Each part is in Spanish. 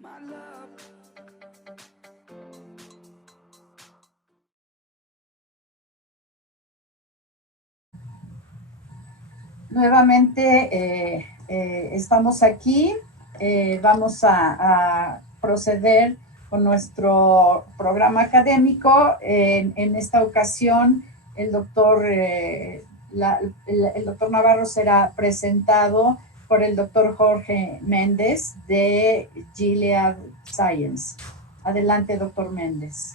My love. Nuevamente estamos aquí. Vamos a proceder con nuestro programa académico. En esta ocasión, el doctor Navarro será presentado por el doctor Jorge Méndez de Gilead Science. Adelante, doctor Méndez.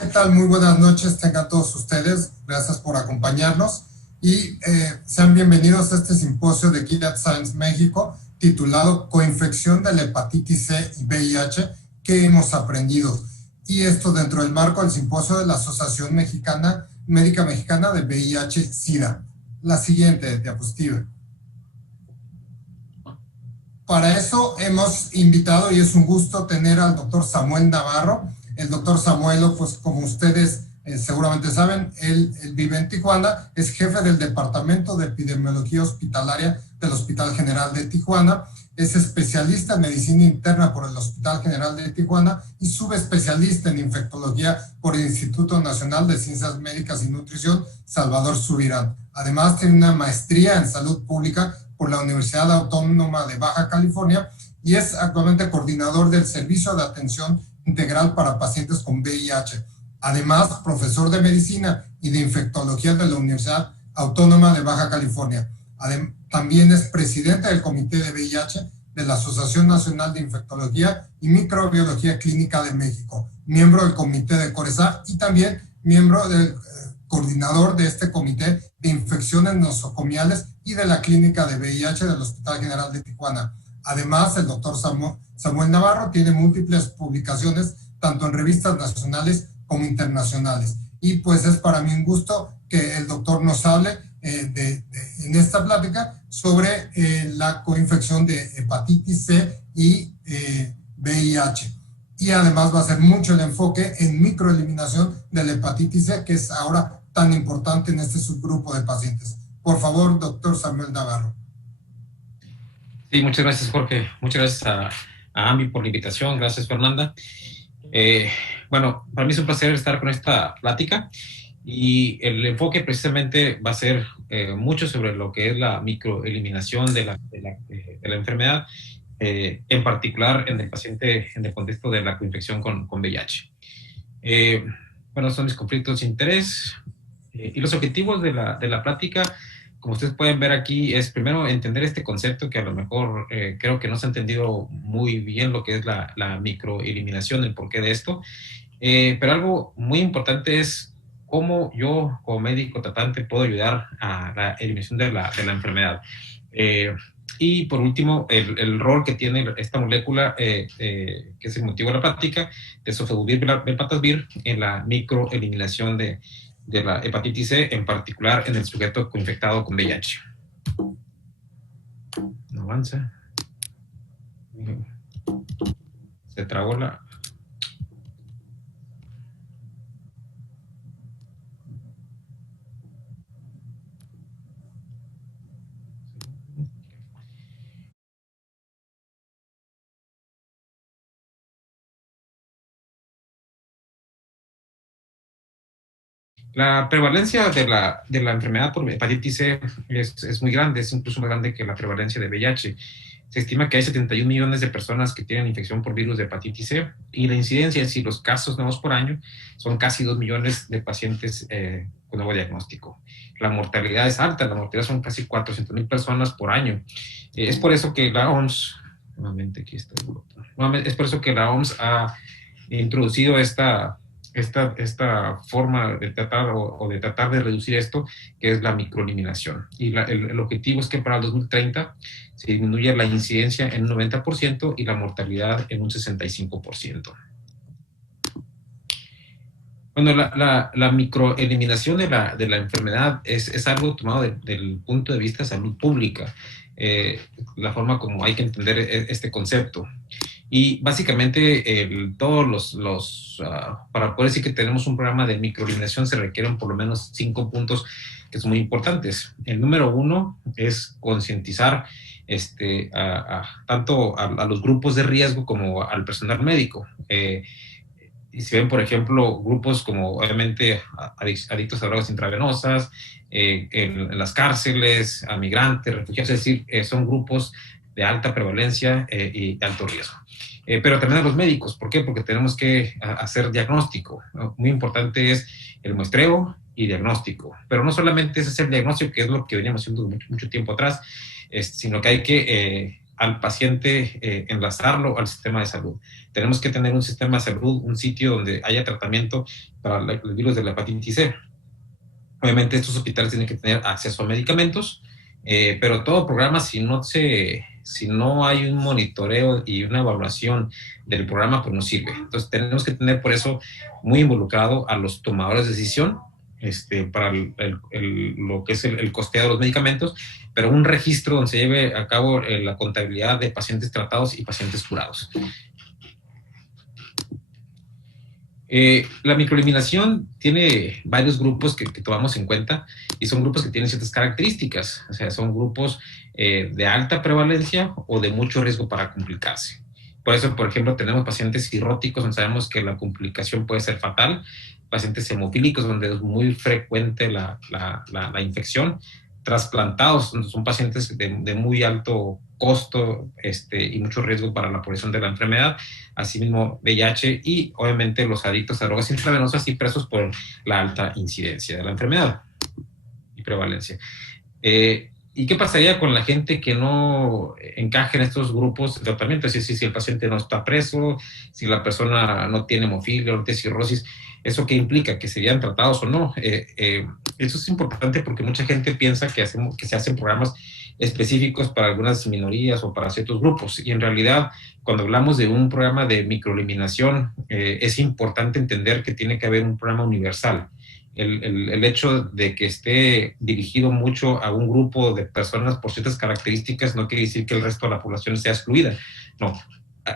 ¿Qué tal? Muy buenas noches, tengan todos ustedes. Gracias por acompañarnos y sean bienvenidos a este simposio de Gilead Science México titulado Coinfección de la hepatitis C y VIH, ¿qué hemos aprendido? Y esto dentro del marco del simposio de la Asociación Médica Mexicana de VIH-Sida. La siguiente diapositiva. Para eso hemos invitado, y es un gusto tener al doctor Samuel Navarro. El doctor Samuel, pues como ustedes seguramente saben, él vive en Tijuana, es jefe del Departamento de Epidemiología Hospitalaria del Hospital General de Tijuana, es especialista en medicina interna por el Hospital General de Tijuana y subespecialista en infectología por el Instituto Nacional de Ciencias Médicas y Nutrición, Salvador Subirán. Además, tiene una maestría en salud pública por la Universidad Autónoma de Baja California y es actualmente coordinador del Servicio de Atención Integral para Pacientes con VIH. Además, profesor de Medicina y de Infectología de la Universidad Autónoma de Baja California. También es presidente del Comité de VIH de la Asociación Nacional de Infectología y Microbiología Clínica de México, miembro del Comité de CORESA y también miembro del coordinador de este Comité de Infecciones Nosocomiales y de la Clínica de VIH del Hospital General de Tijuana. Además, el doctor Samuel Navarro tiene múltiples publicaciones, tanto en revistas nacionales como internacionales. Y pues es para mí un gusto que el doctor nos hable en esta plática sobre la coinfección de hepatitis C y VIH. Y además va a ser mucho el enfoque en microeliminación de la hepatitis C, que es ahora tan importante en este subgrupo de pacientes. Por favor, doctor Samuel Navarro. Sí, muchas gracias, Jorge. Muchas gracias a AMBI por la invitación. Gracias, Fernanda. Bueno, para mí es un placer estar con esta plática y el enfoque precisamente va a ser mucho sobre lo que es la microeliminación de la enfermedad, en particular en el paciente en el contexto de la coinfección con VIH. Bueno, son mis conflictos de interés y los objetivos de la plática, como ustedes pueden ver aquí, es primero entender este concepto que a lo mejor creo que no se ha entendido muy bien lo que es la microeliminación, el porqué de esto. Pero algo muy importante es cómo yo, como médico tratante, puedo ayudar a la eliminación de la enfermedad. Y por último, el rol que tiene esta molécula, que es el motivo de la plática, de sofosbuvir-velpatasvir en la microeliminación de la hepatitis C, en particular en el sujeto infectado con VIH. No avanza. Se trabó la... La prevalencia de la enfermedad por hepatitis C es muy grande, es incluso más grande que la prevalencia de VIH. Se estima que hay 71 millones de personas que tienen infección por virus de hepatitis C y la incidencia, es decir, los casos nuevos por año, son casi 2 millones de pacientes con nuevo diagnóstico. La mortalidad es alta, la mortalidad son casi 400,000 personas por año. Es por eso que la OMS, nuevamente aquí está el botón, es por eso que la OMS ha introducido esta forma de tratar o de tratar de reducir esto, que es la microeliminación. Y el objetivo es que para el 2030 se disminuya la incidencia en un 90% y la mortalidad en un 65%. Bueno, la microeliminación de la enfermedad es algo tomado del punto de vista de salud pública, la forma como hay que entender este concepto. Y básicamente para poder decir que tenemos un programa de microeliminación se requieren por lo menos 5 puntos que son muy importantes. El número 1 es concientizar tanto a los grupos de riesgo como al personal médico. Y si ven, por ejemplo, grupos como obviamente adictos a drogas intravenosas, en las cárceles, a migrantes, refugiados, es decir, son grupos de alta prevalencia y alto riesgo. Pero también a los médicos, ¿por qué? Porque tenemos que hacer diagnóstico. Muy importante es el muestreo y diagnóstico. Pero no solamente es hacer diagnóstico, que es lo que veníamos haciendo mucho tiempo atrás, sino que hay que al paciente enlazarlo al sistema de salud. Tenemos que tener un sistema de salud, un sitio donde haya tratamiento para el virus de la hepatitis C. Obviamente estos hospitales tienen que tener acceso a medicamentos, pero todo programa, si no hay un monitoreo y una evaluación del programa, pues no sirve. Entonces tenemos que tener por eso muy involucrado a los tomadores de decisión para lo que es el costeo de los medicamentos, pero un registro donde se lleve a cabo la contabilidad de pacientes tratados y pacientes curados. La microeliminación tiene varios grupos que tomamos en cuenta y son grupos que tienen ciertas características, o sea, son grupos de alta prevalencia o de mucho riesgo para complicarse. Por eso, por ejemplo, tenemos pacientes cirróticos donde sabemos que la complicación puede ser fatal, pacientes hemofílicos donde es muy frecuente la infección, trasplantados donde son pacientes de muy alto costo y mucho riesgo para la progresión de la enfermedad, asimismo VIH y obviamente los adictos a drogas intravenosas y presos por la alta incidencia de la enfermedad y prevalencia. ¿Y qué pasaría con la gente que no encaje en estos grupos de tratamiento? Es decir, si el paciente no está preso, si la persona no tiene hemofilia o no tiene cirrosis, ¿eso qué implica? ¿Que serían tratados o no? Eso es importante porque mucha gente piensa que se hacen programas específicos para algunas minorías o para ciertos grupos. Y en realidad, cuando hablamos de un programa de microeliminación, es importante entender que tiene que haber un programa universal. El hecho de que esté dirigido mucho a un grupo de personas por ciertas características no quiere decir que el resto de la población sea excluida. No,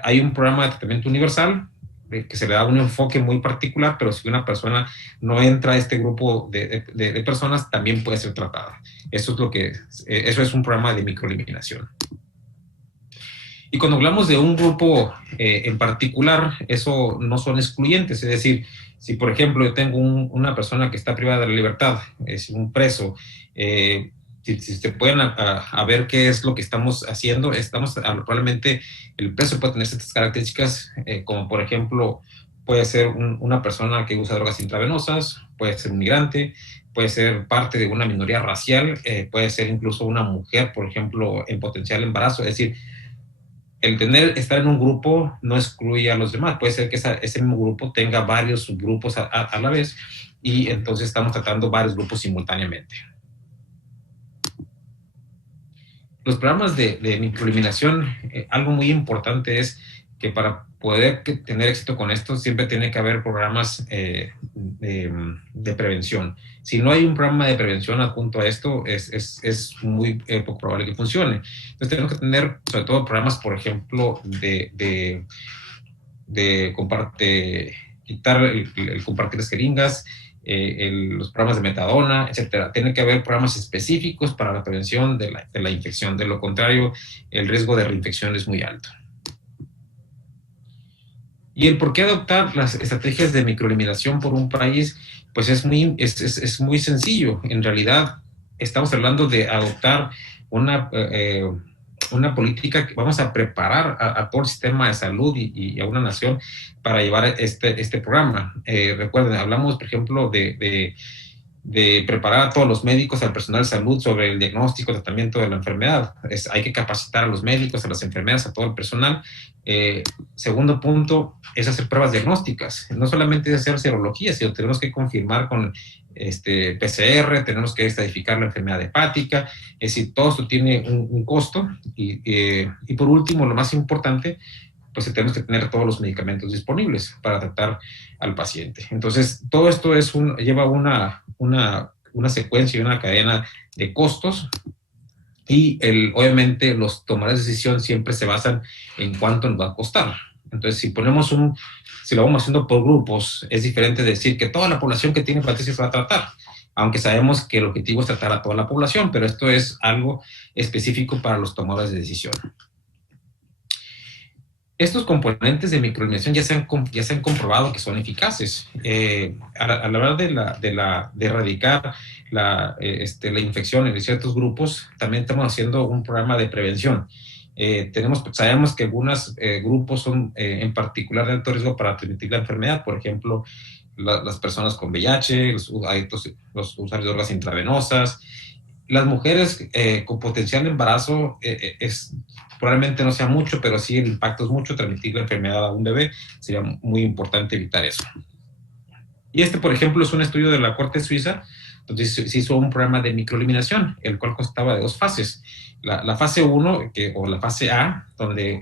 hay un programa de tratamiento universal que se le da un enfoque muy particular, pero si una persona no entra a este grupo de personas, también puede ser tratada. Eso es un programa de microeliminación. Y cuando hablamos de un grupo en particular, eso no son excluyentes, es decir, si por ejemplo yo tengo una persona que está privada de la libertad, es un preso, si se pueden a ver qué es lo que estamos haciendo, probablemente el preso puede tener ciertas características, como por ejemplo, puede ser una persona que usa drogas intravenosas, puede ser un migrante, puede ser parte de una minoría racial, puede ser incluso una mujer, por ejemplo, en potencial embarazo, es decir, estar en un grupo no excluye a los demás. Puede ser que ese mismo grupo tenga varios subgrupos a la vez y entonces estamos tratando varios grupos simultáneamente. Los programas de microeliminación, algo muy importante es que para poder tener éxito con esto siempre tiene que haber programas de prevención. Si no hay un programa de prevención adjunto a esto, es muy poco probable que funcione. Entonces tenemos que tener sobre todo programas, por ejemplo, quitar el compartir las jeringas, los programas de metadona, etcétera. Tiene que haber programas específicos para la prevención de la infección. De lo contrario, el riesgo de reinfección es muy alto. Y el por qué adoptar las estrategias de microeliminación por un país, pues es muy sencillo. En realidad, estamos hablando de adoptar una política que vamos a preparar a todo el sistema de salud y a una nación para llevar este programa. Recuerden, hablamos, por ejemplo, de preparar a todos los médicos, al personal de salud sobre el diagnóstico, tratamiento de la enfermedad. Hay que capacitar a los médicos, a las enfermeras, a todo el personal. Segundo punto es hacer pruebas diagnósticas. No solamente es hacer serología, sino tenemos que confirmar con PCR, tenemos que estadificar la enfermedad hepática. Es decir, todo esto tiene un costo. Y por último, lo más importante, pues tenemos que tener todos los medicamentos disponibles para tratar al paciente. Entonces, todo esto lleva una secuencia y una cadena de costos y obviamente los tomadores de decisión siempre se basan en cuánto nos va a costar. Entonces, si lo vamos haciendo por grupos, es diferente decir que toda la población que tiene hepatitis se va a tratar, aunque sabemos que el objetivo es tratar a toda la población, pero esto es algo específico para los tomadores de decisión. Estos componentes de microeliminación ya se han comprobado que son eficaces. A la hora de erradicar la infección en ciertos grupos, también estamos haciendo un programa de prevención. Sabemos que algunos grupos son en particular de alto riesgo para transmitir la enfermedad, por ejemplo, las personas con VIH, los usuarios de drogas intravenosas. Las mujeres con potencial de embarazo probablemente no sea mucho, pero sí el impacto es mucho. Transmitir la enfermedad a un bebé sería muy importante evitar eso. Y por ejemplo, es un estudio de la Corte Suiza, donde se hizo un programa de microeliminación, el cual constaba de 2 fases. La fase 1, o la fase A, donde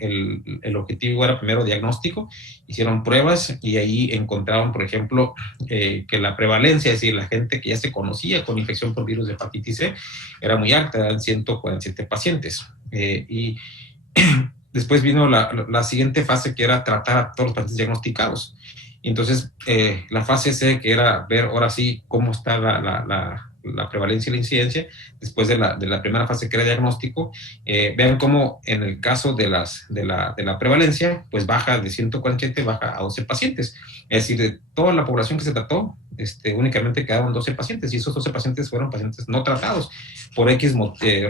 el objetivo era primero diagnóstico, hicieron pruebas y ahí encontraron, por ejemplo, que la prevalencia, es decir, la gente que ya se conocía con infección por virus de hepatitis C, era muy alta, eran 147 pacientes. Y después vino la siguiente fase, que era tratar a todos los pacientes diagnosticados. Entonces, la fase C, que era ver ahora sí cómo está la prevalencia y la incidencia, después de la primera fase, que era diagnóstico, vean cómo en el caso de la prevalencia, pues baja de 147, baja a 12 pacientes. Es decir, de toda la población que se trató, únicamente quedaron 12 pacientes, y esos 12 pacientes fueron pacientes no tratados. Por X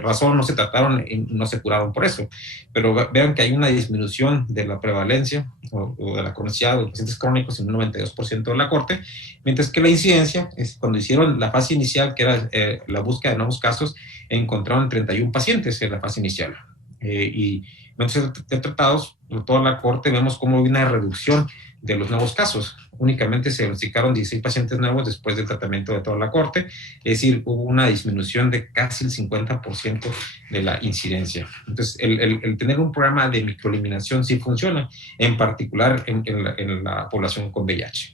razón no se trataron y no se curaron por eso. Pero vean que hay una disminución de la prevalencia o de la cronicidad de los pacientes crónicos en un 92% de la Corte, mientras que la incidencia, cuando hicieron la fase inicial, que era la búsqueda de nuevos casos, encontraron 31 pacientes en la fase inicial. Y mientras tratados, por toda la Corte, vemos cómo hay una reducción de los nuevos casos. Únicamente se diagnosticaron 16 pacientes nuevos después del tratamiento de toda la Corte, es decir, hubo una disminución de casi el 50% de la incidencia. Entonces, el tener un programa de microeliminación sí funciona, en particular en la población con VIH.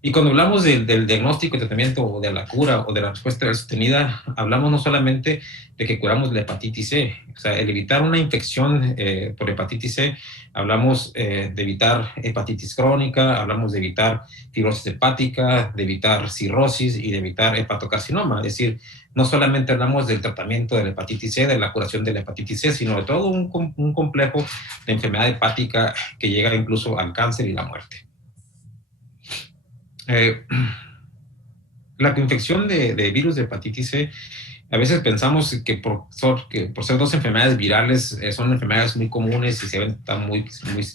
Y cuando hablamos del diagnóstico y tratamiento, o de la cura, o de la respuesta sostenida, hablamos no solamente de que curamos la hepatitis C, o sea, el evitar una infección por hepatitis C, hablamos de evitar hepatitis crónica, hablamos de evitar fibrosis hepática, de evitar cirrosis y de evitar hepatocarcinoma. Es decir, no solamente hablamos del tratamiento de la hepatitis C, de la curación de la hepatitis C, sino de todo un complejo de enfermedad hepática que llega incluso al cáncer y la muerte. La infección de virus de hepatitis C, a veces pensamos que por ser 2 enfermedades virales, son enfermedades muy comunes y se ven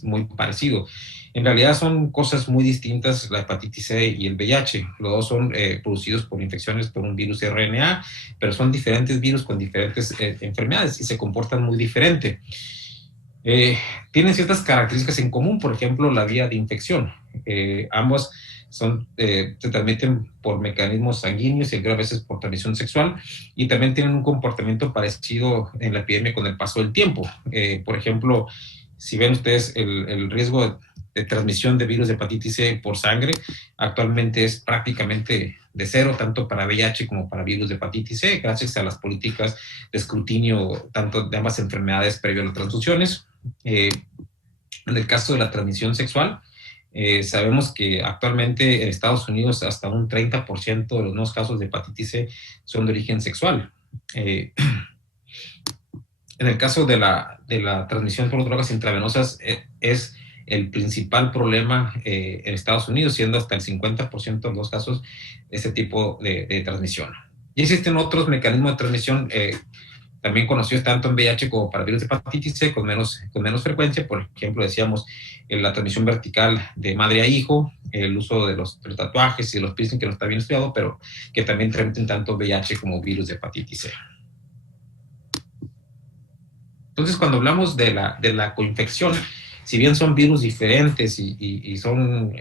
muy parecidos. En realidad son cosas muy distintas, la hepatitis C y el VIH. Los dos son producidos por infecciones por un virus RNA, pero son diferentes virus con diferentes enfermedades y se comportan muy diferente. Tienen ciertas características en común, por ejemplo, la vía de infección. Ambos se transmiten por mecanismos sanguíneos y a veces por transmisión sexual, y también tienen un comportamiento parecido en la epidemia con el paso del tiempo. Por ejemplo, si ven ustedes el riesgo de transmisión de virus de hepatitis C por sangre, actualmente es prácticamente de 0, tanto para VIH como para virus de hepatitis C, gracias a las políticas de escrutinio tanto de ambas enfermedades previo a las transfusiones. En el caso de la transmisión sexual, sabemos que actualmente en Estados Unidos hasta un 30% de los nuevos casos de hepatitis C son de origen sexual. En el caso de la transmisión por drogas intravenosas, es el principal problema en Estados Unidos, siendo hasta el 50% de los casos este tipo de transmisión. Y existen otros mecanismos de transmisión también conocidos tanto en VIH como para virus de hepatitis C con menos frecuencia. Por ejemplo, decíamos la transmisión vertical de madre a hijo, el uso de los tatuajes y los piercing, que no está bien estudiado, pero que también transmiten tanto VIH como virus de hepatitis C. Entonces, cuando hablamos de la coinfección, si bien son virus diferentes y son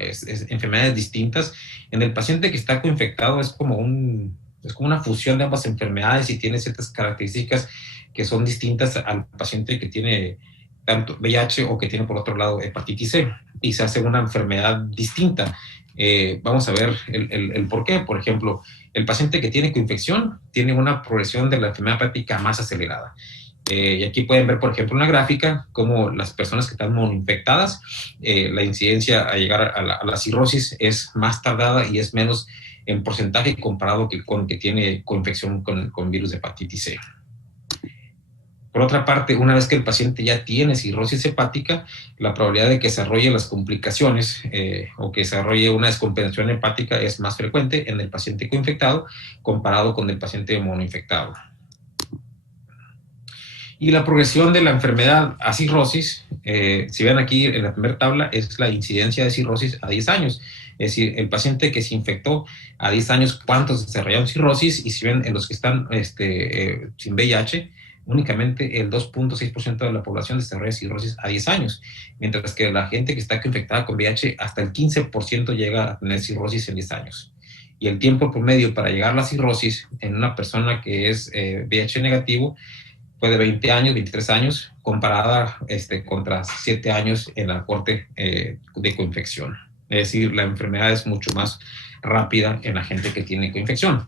enfermedades distintas, en el paciente que está coinfectado es como una fusión de ambas enfermedades y tiene ciertas características que son distintas al paciente que tiene tanto VIH o que tiene, por otro lado, hepatitis C, y se hace una enfermedad distinta. Vamos a ver el por qué. Por ejemplo, el paciente que tiene coinfección tiene una progresión de la enfermedad hepática más acelerada. Y aquí pueden ver, por ejemplo, una gráfica como las personas que están monoinfectadas, la incidencia a llegar a la cirrosis es más tardada y es menos en porcentaje comparado con que tiene coinfección con virus de hepatitis C. Por otra parte, una vez que el paciente ya tiene cirrosis hepática, la probabilidad de que desarrolle las complicaciones o que desarrolle una descompensación hepática es más frecuente en el paciente coinfectado comparado con el paciente monoinfectado. Y la progresión de la enfermedad a cirrosis, si ven aquí en la primera tabla, es la incidencia de cirrosis a 10 años. Es decir, el paciente que se infectó a 10 años, ¿cuántos desarrollaron cirrosis? Y si ven en los que están sin VIH, únicamente el 2.6% de la población desarrolla cirrosis a 10 años, mientras que la gente que está infectada con VIH, hasta el 15% llega a tener cirrosis en 10 años. Y el tiempo promedio para llegar a la cirrosis en una persona que es VIH negativo fue de 20 años, 23 años, comparada contra 7 años en la corte de coinfección. Es decir, la enfermedad es mucho más rápida en la gente que tiene coinfección.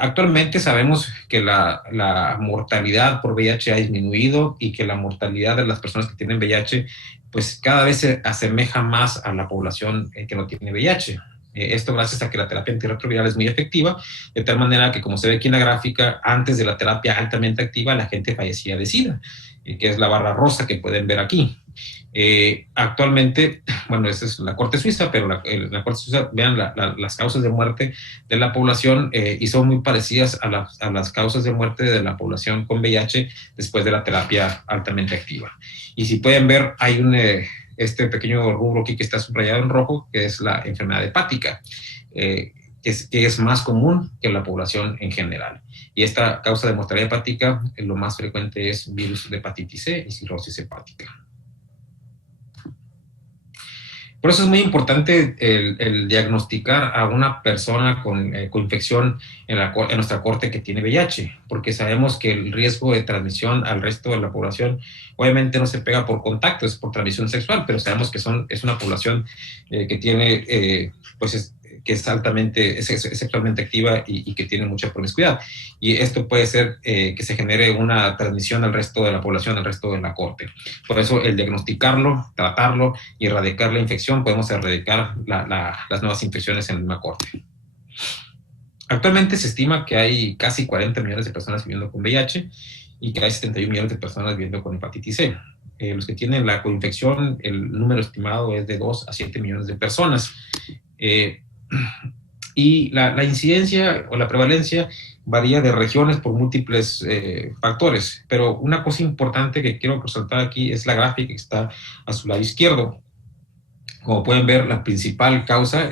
Actualmente sabemos que la mortalidad por VIH ha disminuido y que la mortalidad de las personas que tienen VIH pues cada vez se asemeja más a la población que no tiene VIH. Esto gracias a que la terapia antirretroviral es muy efectiva, de tal manera que, como se ve aquí en la gráfica, antes de la terapia altamente activa, la gente fallecía de SIDA, que es la barra rosa que pueden ver aquí. Actualmente, bueno, esa es la Corte Suiza, pero la Corte Suiza, vean las causas de muerte de la población y son muy parecidas a las causas de muerte de la población con VIH después de la terapia altamente activa. Y si pueden ver, hay este pequeño rubro aquí que está subrayado en rojo, que es la enfermedad hepática, que es más común que en la población en general. Y esta causa de mortalidad hepática, lo más frecuente es virus de hepatitis C y cirrosis hepática. Por eso es muy importante el diagnosticar a una persona con infección en nuestra corte que tiene VIH, porque sabemos que el riesgo de transmisión al resto de la población obviamente no se pega por contacto, es por transmisión sexual, pero sabemos que es una población que tiene, que es sexualmente activa y que tiene mucha promiscuidad. Y esto puede ser que se genere una transmisión al resto de la población, al resto de la corte. Por eso el diagnosticarlo, tratarlo y erradicar la infección, podemos erradicar las nuevas infecciones en la misma corte. Actualmente se estima que hay casi 40 millones de personas viviendo con VIH y que hay 71 millones de personas viviendo con hepatitis C. Los que tienen la coinfección, el número estimado es de 2 a 7 millones de personas. Y la incidencia o la prevalencia varía de regiones por múltiples factores, pero una cosa importante que quiero resaltar aquí es la gráfica que está a su lado izquierdo. Como pueden ver, la principal causa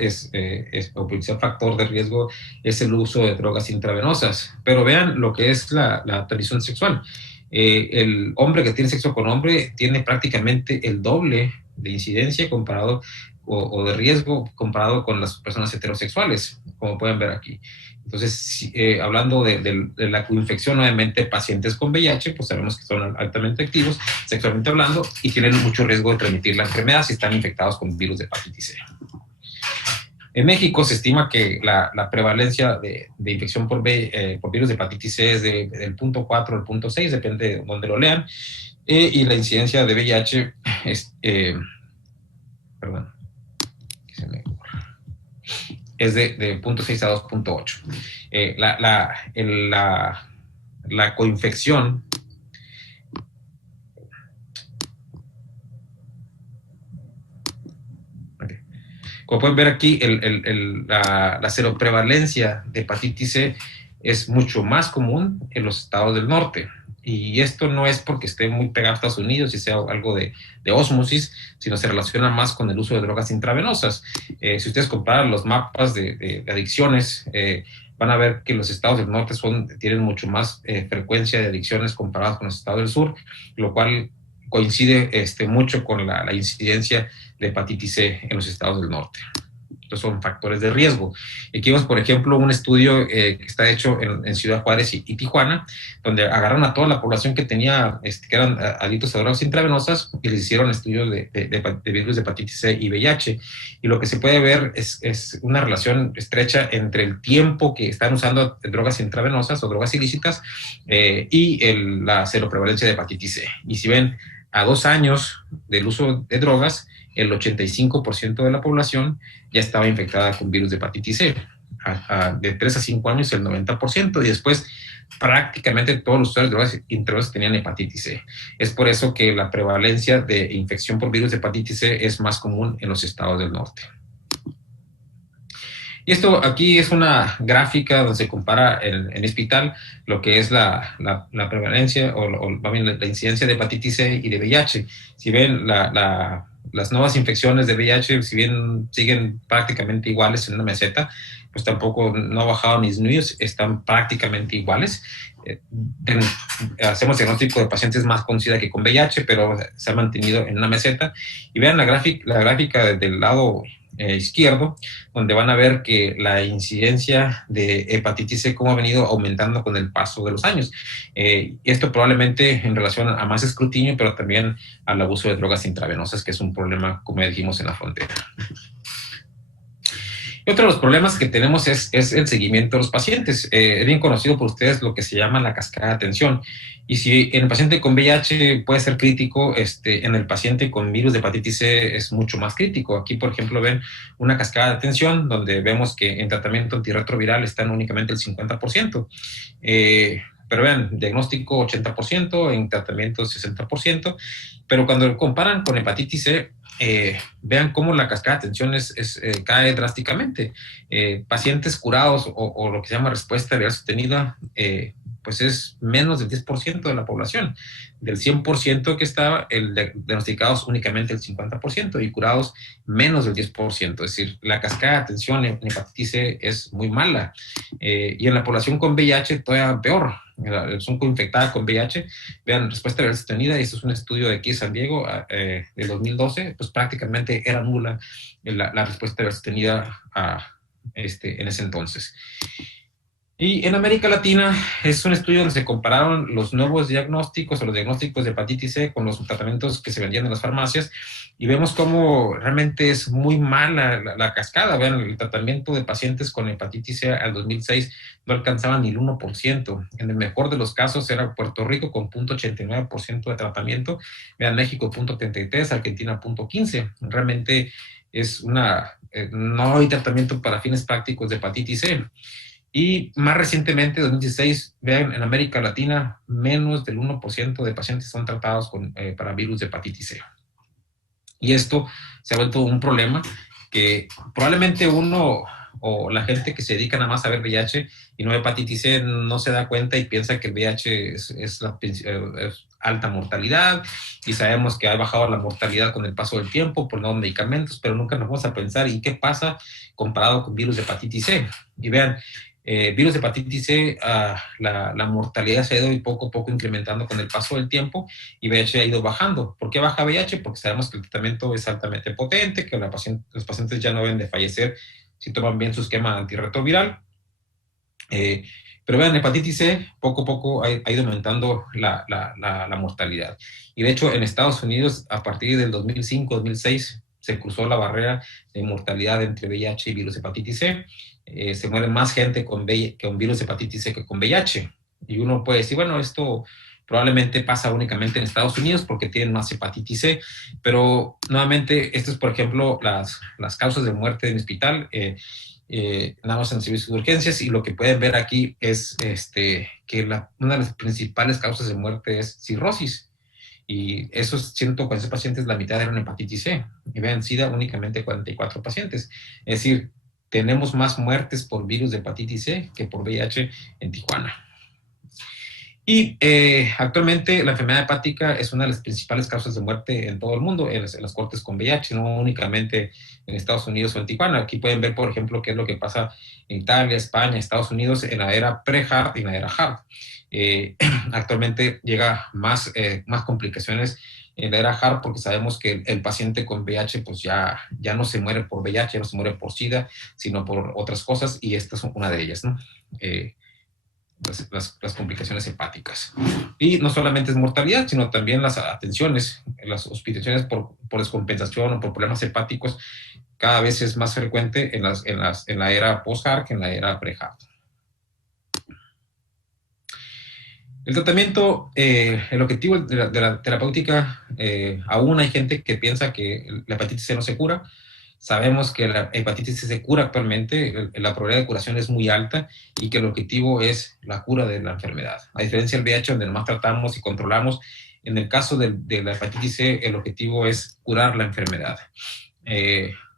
o principal factor de riesgo es el uso de drogas intravenosas, pero vean lo que es la transmisión sexual. El hombre que tiene sexo con hombre tiene prácticamente el doble de incidencia comparado o de riesgo comparado con las personas heterosexuales, como pueden ver aquí. Entonces, hablando de la coinfección, obviamente pacientes con VIH, pues sabemos que son altamente activos, sexualmente hablando, y tienen mucho riesgo de transmitir la enfermedad si están infectados con virus de hepatitis C. En México se estima que la prevalencia de infección por virus de hepatitis C es del 0.4 al 0.6, depende de dónde lo lean, y la incidencia de VIH es de 0.6 a 2.8. La coinfección Como pueden ver aquí, la seroprevalencia de hepatitis C es mucho más común en los estados del norte. Y esto no es porque esté muy pegado a Estados Unidos y sea algo de ósmosis, sino se relaciona más con el uso de drogas intravenosas. Si ustedes comparan los mapas de adicciones, van a ver que los estados del norte tienen mucho más frecuencia de adicciones comparados con los estados del sur, lo cual coincide mucho con la incidencia de hepatitis C en los estados del norte. Estos son factores de riesgo. Aquí vemos, por ejemplo, un estudio que está hecho en Ciudad Juárez y Tijuana, donde agarraron a toda la población que tenía, que eran adictos a drogas intravenosas, y les hicieron estudios de virus de hepatitis C y VIH. Y lo que se puede ver es una relación estrecha entre el tiempo que están usando drogas intravenosas o drogas ilícitas y la seroprevalencia de hepatitis C. Y si ven, a 2 años del uso de drogas, el 85% de la población ya estaba infectada con virus de hepatitis C. De 3 a 5 años, el 90%, y después prácticamente todos los usuarios de drogas intravenosas tenían hepatitis C. Es por eso que la prevalencia de infección por virus de hepatitis C es más común en los estados del norte. Y esto aquí es una gráfica donde se compara en hospital lo que es la prevalencia o la incidencia de hepatitis C y de VIH. Si ven las nuevas infecciones de VIH, si bien siguen prácticamente iguales en una meseta, pues tampoco no ha bajado ni disminuido, están prácticamente iguales. Hacemos diagnóstico de pacientes más con SIDA que con VIH, pero se ha mantenido en una meseta. Y vean la gráfica del lado izquierdo, donde van a ver que la incidencia de hepatitis C cómo ha venido aumentando con el paso de los años. Esto probablemente en relación a más escrutinio, pero también al abuso de drogas intravenosas, que es un problema, como ya dijimos, en la frontera. Y otro de los problemas que tenemos es el seguimiento de los pacientes. Es bien conocido por ustedes lo que se llama la cascada de atención. Y si en el paciente con VIH puede ser crítico, en el paciente con virus de hepatitis C es mucho más crítico. Aquí, por ejemplo, ven una cascada de atención donde vemos que en tratamiento antirretroviral están únicamente el 50%. Pero vean, diagnóstico 80%, en tratamiento 60%. Pero cuando comparan con hepatitis C, vean cómo la cascada de atención cae drásticamente. Pacientes curados o lo que se llama respuesta viral sostenida, pues es menos del 10% de la población. Del 100% que estaba, diagnosticados únicamente el 50% y curados menos del 10%. Es decir, la cascada de atención en hepatitis C es muy mala. Y en la población con VIH todavía peor. Son coinfectadas con VIH, vean, respuesta viral sostenida, y esto es un estudio de aquí de San Diego, del 2012, pues prácticamente era nula la respuesta viral sostenida en ese entonces. Y en América Latina es un estudio donde se compararon los nuevos diagnósticos o los diagnósticos de hepatitis C con los tratamientos que se vendían en las farmacias, y vemos cómo realmente es muy mala la cascada. Vean, el tratamiento de pacientes con hepatitis C al 2006 no alcanzaba ni el 1%. En el mejor de los casos era Puerto Rico con 0.89% de tratamiento. Vean, México 0.33%, Argentina 0.15%. Realmente es no hay tratamiento para fines prácticos de hepatitis C. Y más recientemente, en 2016, vean, en América Latina, menos del 1% de pacientes son tratados para virus de hepatitis C. Y esto se ha vuelto un problema que probablemente uno o la gente que se dedica nada más a ver VIH y no hepatitis C no se da cuenta y piensa que el VIH es alta mortalidad, y sabemos que ha bajado la mortalidad con el paso del tiempo por nuevos medicamentos, pero nunca nos vamos a pensar ¿y qué pasa comparado con virus de hepatitis C? Y vean, virus de hepatitis C, la mortalidad se ha ido poco a poco incrementando con el paso del tiempo, y VIH ha ido bajando. ¿Por qué baja VIH? Porque sabemos que el tratamiento es altamente potente, que los pacientes ya no deben de fallecer si toman bien su esquema antirretroviral. Pero vean, hepatitis C poco a poco ha ido aumentando la mortalidad. Y de hecho, en Estados Unidos, a partir del 2005-2006, se cruzó la barrera de mortalidad entre VIH y virus de hepatitis C. Se muere más gente con virus de hepatitis C que con VIH. Y uno puede decir, bueno, esto probablemente pasa únicamente en Estados Unidos porque tienen más hepatitis C, pero nuevamente, esto es, por ejemplo, las causas de muerte en el hospital, nada más en servicios de urgencias, y lo que pueden ver aquí es que una de las principales causas de muerte es cirrosis. Y esos 146 pacientes, la mitad eran hepatitis C, y vean, SIDA únicamente 44 pacientes. Es decir, tenemos más muertes por virus de hepatitis C que por VIH en Tijuana. Y actualmente la enfermedad hepática es una de las principales causas de muerte en todo el mundo, en las cortes con VIH, no únicamente en Estados Unidos o en Tijuana. Aquí pueden ver, por ejemplo, qué es lo que pasa en Italia, España, Estados Unidos en la era pre-HAART y en la era HAART. Actualmente llega más complicaciones en la era HAART porque sabemos que el paciente con VIH pues ya no se muere por VIH, ya no se muere por SIDA, sino por otras cosas, y esta es una de ellas, ¿no? Las complicaciones hepáticas. Y no solamente es mortalidad, sino también las atenciones, las hospitalizaciones por descompensación o por problemas hepáticos, cada vez es más frecuente en la era post-HAART que en la era pre-HAART. El tratamiento, el objetivo de la terapéutica, aún hay gente que piensa que la hepatitis C no se cura. Sabemos que la hepatitis C se cura actualmente, la probabilidad de curación es muy alta y que el objetivo es la cura de la enfermedad. A diferencia del VIH, donde nomás tratamos y controlamos, en el caso de la hepatitis C, el objetivo es curar la enfermedad.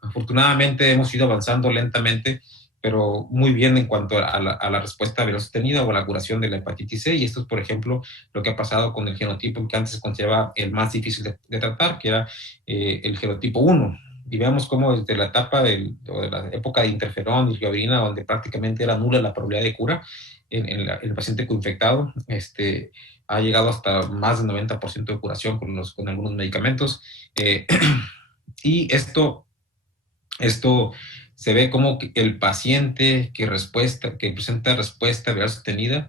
Afortunadamente hemos ido avanzando lentamente, pero muy bien en cuanto a la respuesta veloz sostenida o a la curación de la hepatitis C, y esto es, por ejemplo, lo que ha pasado con el genotipo que antes se consideraba el más difícil de tratar, que era el genotipo 1. Y veamos cómo desde la etapa de la época de interferón y ribavirina, donde prácticamente era nula la probabilidad de cura en el paciente coinfectado, ha llegado hasta más del 90% de curación con algunos medicamentos. Y esto se ve como que el paciente que presenta respuesta viral sostenida,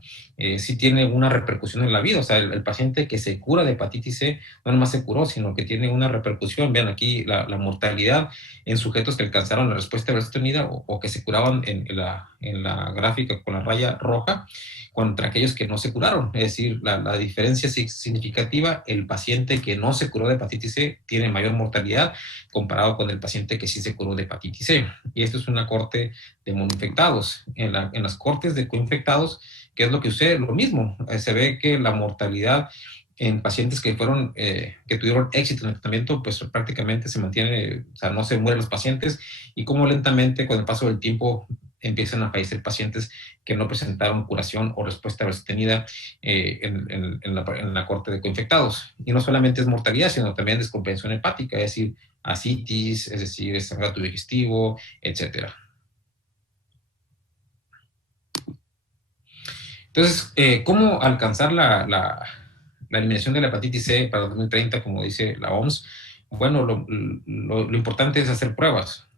sí tiene una repercusión en la vida. O sea, el paciente que se cura de hepatitis C no nomás se curó, sino que tiene una repercusión. Vean aquí la mortalidad en sujetos que alcanzaron la respuesta viral sostenida o que se curaban en la gráfica con la raya roja, contra aquellos que no se curaron. Es decir, la diferencia es significativa. El paciente que no se curó de hepatitis C tiene mayor mortalidad comparado con el paciente que sí se curó de hepatitis C. Y esto es una corte de monoinfectados. En las cortes de coinfectados, ¿qué es lo que sucede? Lo mismo. Se ve que la mortalidad en pacientes que tuvieron éxito en el tratamiento, pues prácticamente se mantiene, o sea, no se mueren los pacientes, y como lentamente con el paso del tiempo empiezan a fallecer pacientes que no presentaron curación o respuesta sostenida en la corte de coinfectados. Y no solamente es mortalidad, sino también descompensación hepática, es decir, ascitis, es decir, sangrado digestivo, etc. Entonces, ¿cómo alcanzar la eliminación de la hepatitis C para 2030, como dice la OMS? Bueno, lo importante es hacer pruebas,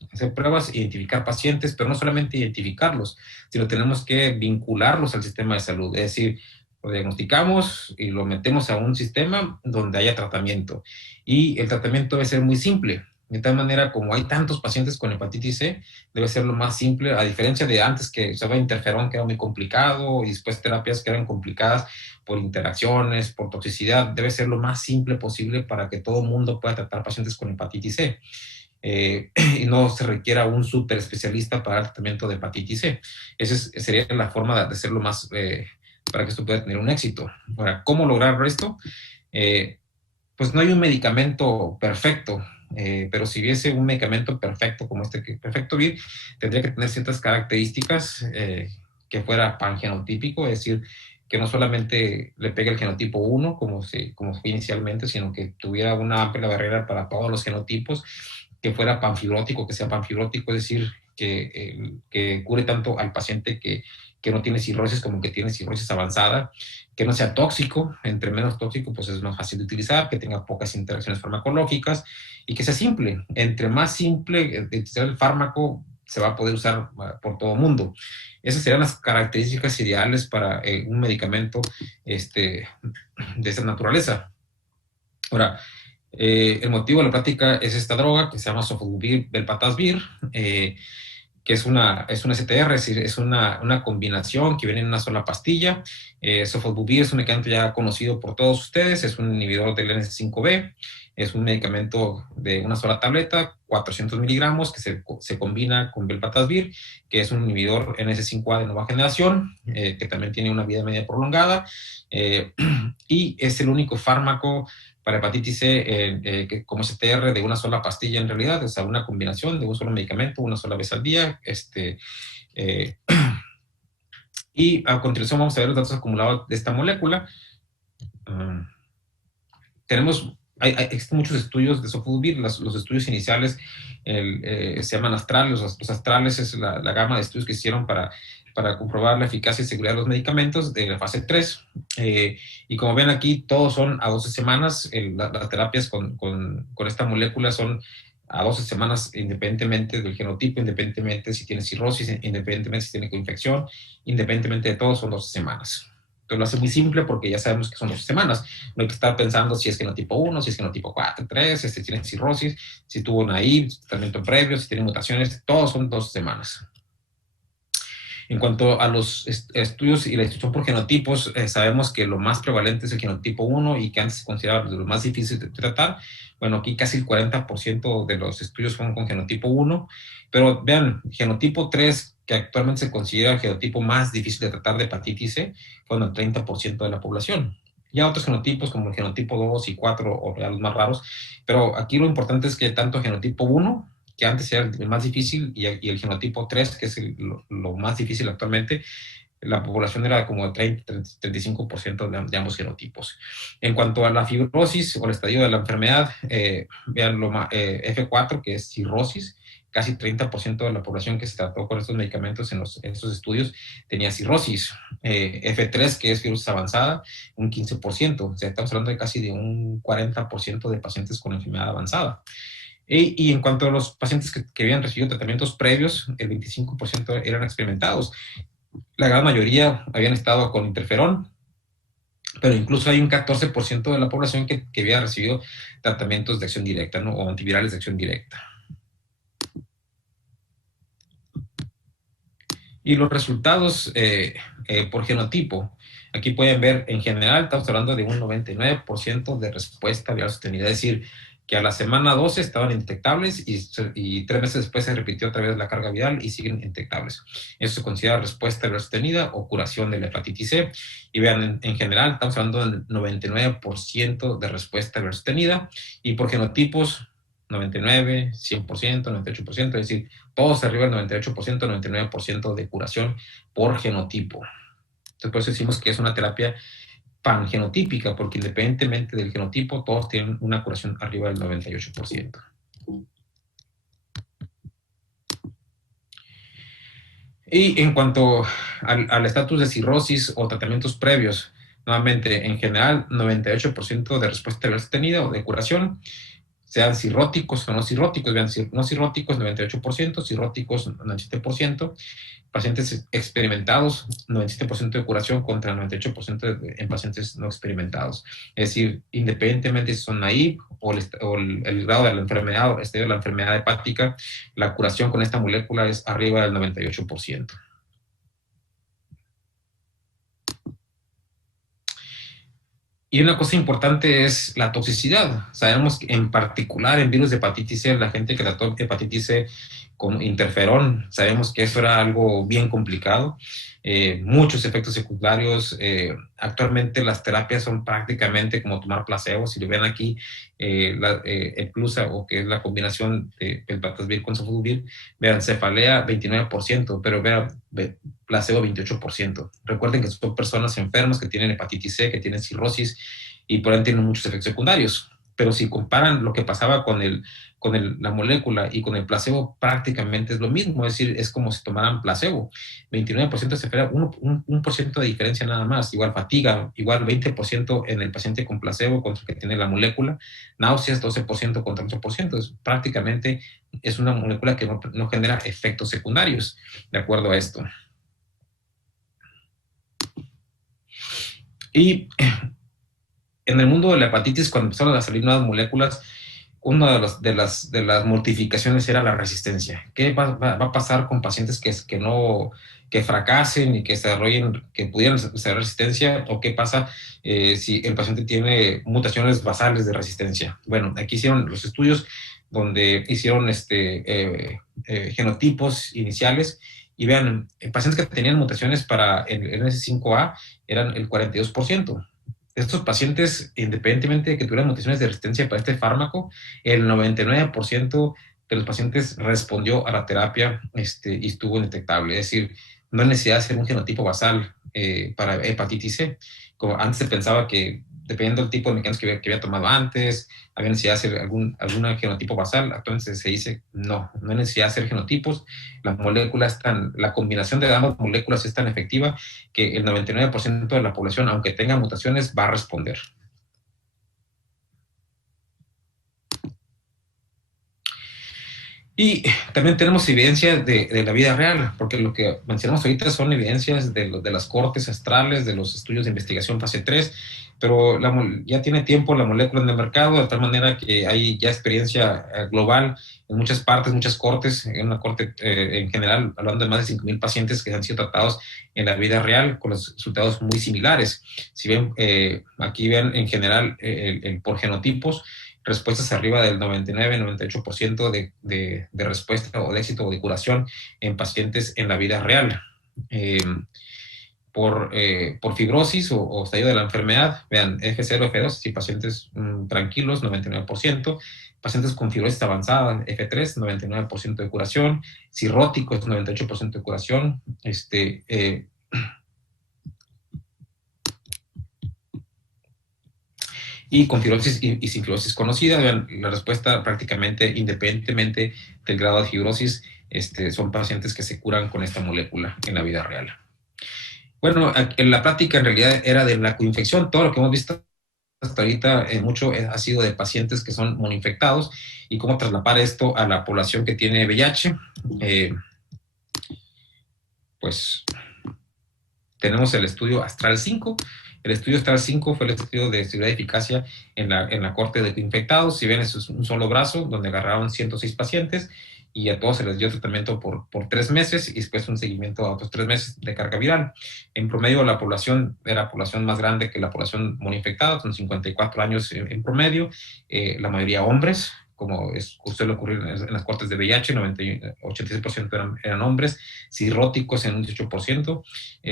identificar pacientes, pero no solamente identificarlos, sino tenemos que vincularlos al sistema de salud. Es decir, lo diagnosticamos y lo metemos a un sistema donde haya tratamiento. Y el tratamiento debe ser muy simple. De tal manera, como hay tantos pacientes con hepatitis C, debe ser lo más simple, a diferencia de antes que usaba interferón, que era muy complicado, y después terapias que eran complicadas por interacciones, por toxicidad. Debe ser lo más simple posible para que todo el mundo pueda tratar pacientes con hepatitis C. Y no se requiera un súper especialista para el tratamiento de hepatitis C. Esa sería la forma de hacerlo más, para que esto pueda tener un éxito. Ahora, ¿cómo lograr esto? Pues no hay un medicamento perfecto. Pero si hubiese un medicamento perfecto como Perfectovir, tendría que tener ciertas características, que fuera pangenotípico, es decir, que no solamente le pegue el genotipo 1 como fue inicialmente, sino que tuviera una amplia barrera para todos los genotipos, que fuera panfibrótico, que sea panfibrótico, es decir, que cure tanto al paciente que no tiene cirrosis como que tiene cirrosis avanzada, que no sea tóxico. Entre menos tóxico, pues es más fácil de utilizar, que tenga pocas interacciones farmacológicas y que sea simple. Entre más simple el fármaco, se va a poder usar por todo el mundo. Esas serían las características ideales para un medicamento de esta naturaleza. Ahora, el motivo de la plática es esta droga que se llama sofosbuvir velpatasvir, que es una STR, es decir, es una combinación que viene en una sola pastilla. Sofosbuvir es un medicamento ya conocido por todos ustedes, es un inhibidor del NS5B, es un medicamento de una sola tableta, 400 miligramos, que se combina con velpatasvir, que es un inhibidor NS5A de nueva generación, que también tiene una vida media prolongada, y es el único fármaco para hepatitis C como STR de una sola pastilla en realidad, o sea, una combinación de un solo medicamento, una sola vez al día. Y a continuación vamos a ver los datos acumulados de esta molécula. Existen muchos estudios de sofosbuvir. Los estudios iniciales se llaman astrales. Los astrales es la gama de estudios que hicieron para comprobar la eficacia y seguridad de los medicamentos de la fase 3. Y como ven aquí, todos son a 12 semanas. Las terapias con esta molécula son a 12 semanas, independientemente del genotipo, independientemente si tiene cirrosis, independientemente si tiene infección, independientemente de todo, son 12 semanas. Entonces lo hace muy simple porque ya sabemos que son 12 semanas. No hay que estar pensando si es genotipo 1, si es genotipo 4, 3, si tiene cirrosis, si tuvo naive, tratamiento previo, si tiene mutaciones, todos son 12 semanas. En cuanto a los estudios y la distribución por genotipos, sabemos que lo más prevalente es el genotipo 1 y que antes se consideraba lo más difícil de tratar. Bueno, aquí casi el 40% de los estudios son con genotipo 1, pero vean, genotipo 3, que actualmente se considera el genotipo más difícil de tratar de hepatitis C, con el 30% de la población. Ya otros genotipos como el genotipo 2 y 4, o ya los más raros, pero aquí lo importante es que tanto genotipo 1, que antes era el más difícil, y el genotipo 3, que es lo más difícil actualmente, la población era como de 30-35% de ambos genotipos. En cuanto a la fibrosis o el estadio de la enfermedad, vean F4, que es cirrosis, casi 30% de la población que se trató con estos medicamentos en estos estudios tenía cirrosis. F3, que es fibrosis avanzada, un 15%. O sea, estamos hablando de casi de un 40% de pacientes con enfermedad avanzada. Y en cuanto a los pacientes que habían recibido tratamientos previos, el 25% eran experimentados. La gran mayoría habían estado con interferón, pero incluso hay un 14% de la población que había recibido tratamientos de acción directa, ¿no? O antivirales de acción directa. Y los resultados por genotipo, aquí pueden ver, en general estamos hablando de un 99% de respuesta viral sostenida, es decir, que a la semana 12 estaban indetectables y 3 meses después se repitió otra vez la carga viral y siguen indetectables. Eso se considera respuesta viral sostenida o curación de la hepatitis C. Y vean, en general estamos hablando del 99% de respuesta viral sostenida, y por genotipos 99, 100%, 98%, es decir, todos arriba del 98%, 99% de curación por genotipo. Entonces, por eso decimos que es una terapia pangenotípica, porque independientemente del genotipo, todos tienen una curación arriba del 98%. Y en cuanto al estatus de cirrosis o tratamientos previos, nuevamente, en general, 98% de respuesta viral sostenida o de curación, sean cirróticos o no cirróticos. Vean, no cirróticos 98%, cirróticos 97%, pacientes experimentados 97% de curación contra 98% en pacientes no experimentados. Es decir, independientemente si son naive o el grado de la enfermedad o el estadio de la enfermedad hepática, la curación con esta molécula es arriba del 98%. Y una cosa importante es la toxicidad. Sabemos que en particular en virus de hepatitis C, la gente que trató hepatitis C con interferón, sabemos que eso era algo bien complicado. Muchos efectos secundarios. Actualmente las terapias son prácticamente como tomar placebo. Si lo ven aquí, el plusa, o que es la combinación de pelpatasvir con sofosbuvir, vean, cefalea 29%, pero vean, placebo 28%. Recuerden que son personas enfermas que tienen hepatitis C, que tienen cirrosis y por ende tienen muchos efectos secundarios. Pero si comparan lo que pasaba con la molécula y con el placebo, prácticamente es lo mismo. Es decir, es como si tomaran placebo. 29% se espera, 1% de diferencia nada más. Igual fatiga, igual 20% en el paciente con placebo contra el que tiene la molécula. Náuseas, 12% contra 8%. Prácticamente es una molécula que no genera efectos secundarios, de acuerdo a esto. Y en el mundo de la hepatitis, cuando empezaron a salir nuevas moléculas, una de las mortificaciones era la resistencia. ¿Qué va a pasar con pacientes que fracasen y que pudieran desarrollar resistencia? ¿O qué pasa si el paciente tiene mutaciones basales de resistencia? Bueno, aquí hicieron los estudios donde hicieron genotipos iniciales, y vean, pacientes que tenían mutaciones para el NS5A eran el 42%. estos pacientes, independientemente de que tuvieran mutaciones de resistencia para este fármaco, el 99% de los pacientes respondió a la terapia y estuvo indetectable. Es decir, no hay necesidad de hacer un genotipo basal para hepatitis C. Como antes se pensaba que, dependiendo del tipo de medicamentos que había tomado antes, había necesidad de hacer algún genotipo basal. Entonces se dice, no hay necesidad de hacer genotipos. La combinación de ambas moléculas es tan efectiva que el 99% de la población, aunque tenga mutaciones, va a responder. Y también tenemos evidencias de la vida real, porque lo que mencionamos ahorita son evidencias de las cortes astrales, de los estudios de investigación fase 3, pero ya tiene tiempo la molécula en el mercado, de tal manera que hay ya experiencia global en muchas partes, muchas cortes, en una corte en general, hablando de más de 5,000 pacientes que han sido tratados en la vida real con los resultados muy similares. Si ven, aquí ven en general por genotipos, respuestas arriba del 99-98% de respuesta o de éxito o de curación en pacientes en la vida real. Por fibrosis o estadio de la enfermedad, vean, F0, F2, si pacientes tranquilos, 99%, pacientes con fibrosis avanzada, F3, 99% de curación, cirróticos, 98% de curación, y con fibrosis y sin fibrosis conocida, vean, la respuesta prácticamente independientemente del grado de fibrosis, son pacientes que se curan con esta molécula en la vida real. Bueno, en la práctica en realidad era de la coinfección. Todo lo que hemos visto hasta ahorita mucho ha sido de pacientes que son monoinfectados y cómo traslapar esto a la población que tiene VIH. Pues tenemos el estudio Astral 5. El estudio Astral 5 fue el estudio de seguridad y eficacia en la corte de infectados. Si ven, eso es un solo brazo donde agarraron 106 pacientes y a todos se les dio tratamiento por 3 meses y después un seguimiento a otros 3 meses de carga viral. En promedio, la población era población más grande que la población monoinfectada, son 54 años en promedio, la mayoría hombres, como suele ocurrir en las cortes de VIH, 86% eran hombres, cirróticos en un 18%,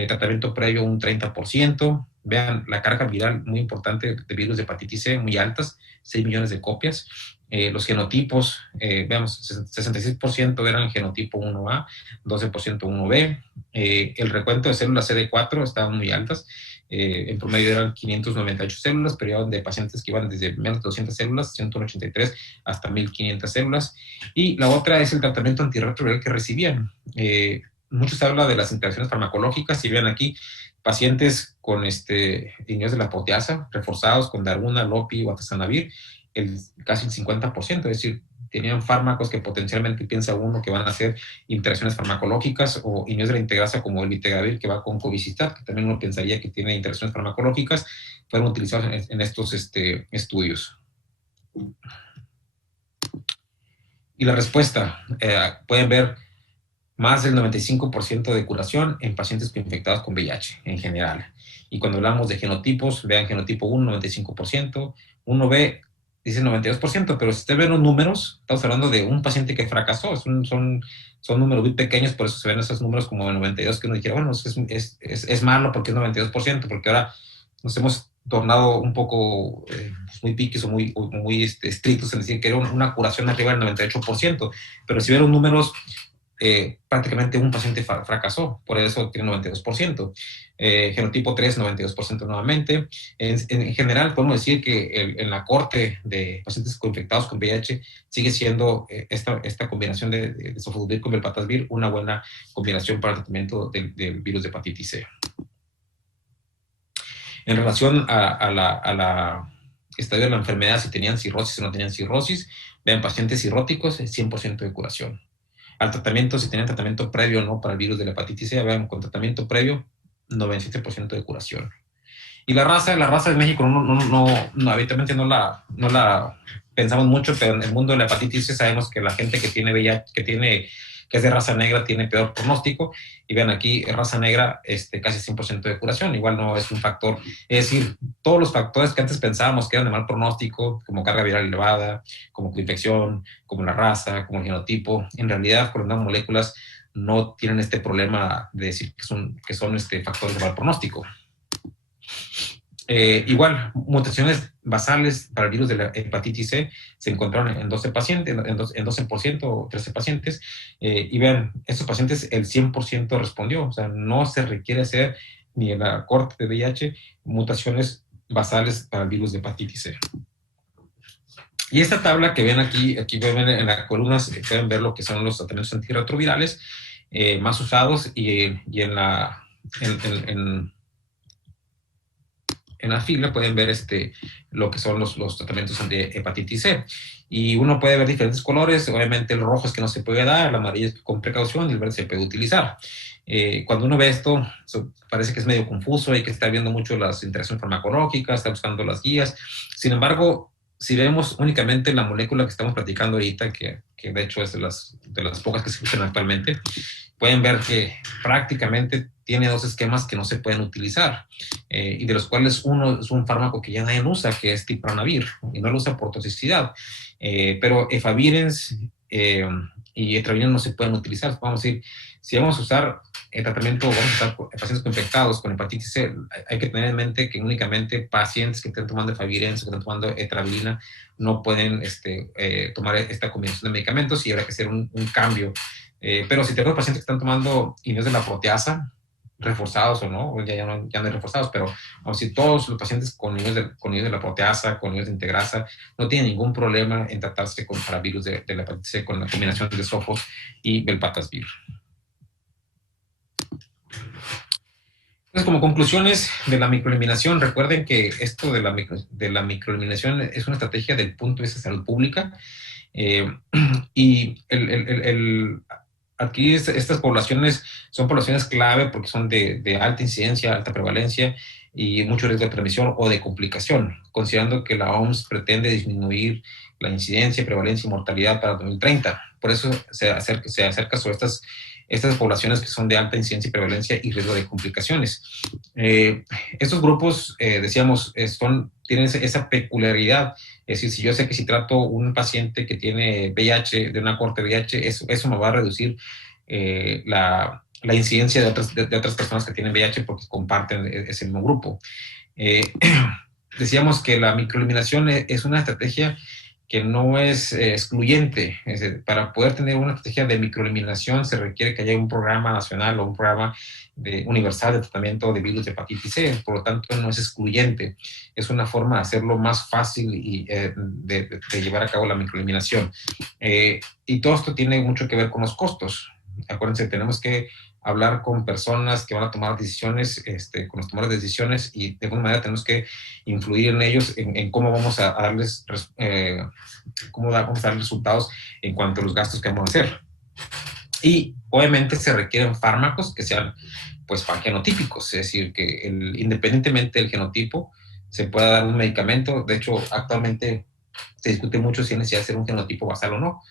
tratamiento previo un 30%. Vean, la carga viral muy importante de virus de hepatitis C, muy altas, 6 millones de copias. Los genotipos, veamos, 66% eran genotipo 1A, 12% 1B. El recuento de células CD4 estaban muy altas. En promedio eran 598 células, pero iban de pacientes que iban desde menos de 200 células, 183, hasta 1500 células. Y la otra es el tratamiento antirretroviral que recibían. Muchos hablan de las interacciones farmacológicas. Si ven aquí, pacientes con inhibidores de la proteasa, reforzados con Daruna, Lopi o Atazanavir, casi el 50%, es decir, tenían fármacos que potencialmente piensa uno que van a hacer interacciones farmacológicas, o inhibidores de la integrasa como el Vitegravir, que va con Covicistat, que también uno pensaría que tiene interacciones farmacológicas, fueron utilizados en estos estudios. Y la respuesta, pueden ver más del 95% de curación en pacientes infectados con VIH en general. Y cuando hablamos de genotipos, vean genotipo 1, 95%, 1B dice 92%, pero si usted ve los números, estamos hablando de un paciente que fracasó, son números muy pequeños, por eso se ven esos números como de 92, que uno dijera, bueno, es malo porque es 92%, porque ahora nos hemos tornado un poco muy piques o muy estrictos en decir que era una curación arriba del 98%, pero si ven los números, prácticamente un paciente fracasó, por eso tiene 92%. Genotipo 3, 92% nuevamente. En general, podemos decir que en la corte de pacientes infectados con VIH sigue siendo esta combinación de sofosbuvir con velpatasvir una buena combinación para el tratamiento del virus de hepatitis C. En relación a la estadio de la enfermedad, si tenían cirrosis o no tenían cirrosis, vean, pacientes cirróticos, 100% de curación. Al tratamiento, si tenían tratamiento previo o no para el virus de la hepatitis C, vean, con tratamiento previo, 97% de curación. Y la raza de México habitualmente no la pensamos mucho, pero en el mundo de la hepatitis C sabemos que la gente que tiene VIH, que es de raza negra, tiene peor pronóstico. Y vean aquí, raza negra, casi 100% de curación. Igual no es un factor. Es decir, todos los factores que antes pensábamos que eran de mal pronóstico, como carga viral elevada, como infección, como la raza, como el genotipo, en realidad con las moléculas no tienen este problema de decir que son factores de mal pronóstico. Igual, mutaciones basales para el virus de la hepatitis C se encontraron en 12 pacientes, en 12% o 13 pacientes, y vean, estos pacientes el 100% respondió, o sea, no se requiere hacer ni en la corte de VIH mutaciones basales para el virus de hepatitis C. Y esta tabla que ven aquí ven en las columnas, pueden ver lo que son los tratamientos antirretrovirales más usados, y en la fila pueden ver lo que son los tratamientos de hepatitis C. Y uno puede ver diferentes colores. Obviamente el rojo es que no se puede dar, el amarillo es con precaución y el verde se puede utilizar. Cuando uno ve esto, parece que es medio confuso y que está viendo mucho las interacciones farmacológicas, está buscando las guías. Sin embargo, si vemos únicamente la molécula que estamos platicando ahorita, que de hecho es de las pocas que se usan actualmente, pueden ver que prácticamente tiene dos esquemas que no se pueden utilizar, y de los cuales uno es un fármaco que ya nadie usa, que es Tipranavir, y no lo usa por toxicidad. Pero efavirenz y etravirenz no se pueden utilizar. Vamos a decir, si vamos a usar el tratamiento, vamos a usar pacientes infectados con hepatitis C, hay que tener en mente que únicamente pacientes que estén tomando efavirenz o que estén tomando etravirina no pueden tomar esta combinación de medicamentos, y habrá que hacer un cambio. Pero si tenemos pacientes que están tomando inhibidores de la proteasa, reforzados o no, ya no hay reforzados, pero vamos a decir, todos los pacientes con inhibidores de la proteasa, con inhibidores de integrasa, no tienen ningún problema en tratarse para virus de la hepatitis C con la combinación de Sofos y Velpatasvir. Entonces, como conclusiones de la microeliminación, recuerden que esto de la microeliminación es una estrategia del punto de vista de salud pública, y adquirir estas poblaciones son poblaciones clave porque son de alta incidencia, alta prevalencia y mucho riesgo de transmisión o de complicación, considerando que la OMS pretende disminuir la incidencia, prevalencia y mortalidad para 2030. Por eso se acerca sobre estas poblaciones que son de alta incidencia y prevalencia y riesgo de complicaciones. Estos grupos, decíamos, tienen esa peculiaridad. Es decir, si yo sé que si trato un paciente que tiene VIH, de una corte VIH, eso me va a reducir la incidencia de otras personas que tienen VIH porque comparten ese mismo grupo. Decíamos que la microeliminación es una estrategia que no es excluyente. Para poder tener una estrategia de microeliminación se requiere que haya un programa nacional o un programa universal de tratamiento de virus de hepatitis C. Por lo tanto, no es excluyente. Es una forma de hacerlo más fácil y de llevar a cabo la microeliminación. Y todo esto tiene mucho que ver con los costos. Acuérdense, tenemos que hablar con personas que van a tomar decisiones, con los tomadores de decisiones, y de alguna manera tenemos que influir en ellos en cómo vamos a darles resultados en cuanto a los gastos que vamos a hacer. Y obviamente se requieren fármacos que sean pues genotípicos, es decir, que independientemente del genotipo se pueda dar un medicamento. De hecho, actualmente se discute mucho si es necesidad de hacer un genotipo basal o no.